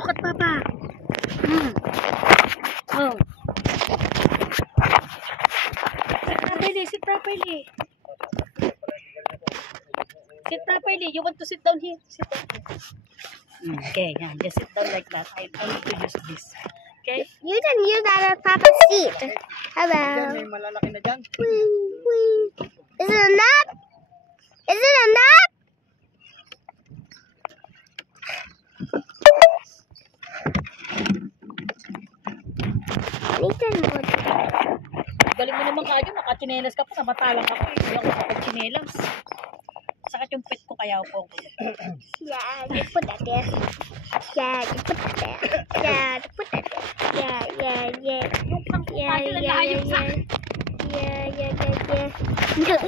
Look at Papa. Oh. Sit properly. Sit properly. You want to sit down here? Sit down here. Okay, yeah. Just sit down like that. I need to use this. Okay? You can use that as Papa's seat. Hello. May malalaki na dyan. Is it a nap? Is it a nap? Galing mo naman kayo. Nakachinelas ka pa. Samantalang ako. Hindi ako nakachinelas. Sakit yung pet ko kaya po. Yeah, just put that there. Yeah, just put that there. Yeah, just put that there. Yeah. Yung pang Yeah, tayo lang yeah, ayos sa... yeah. Yeah.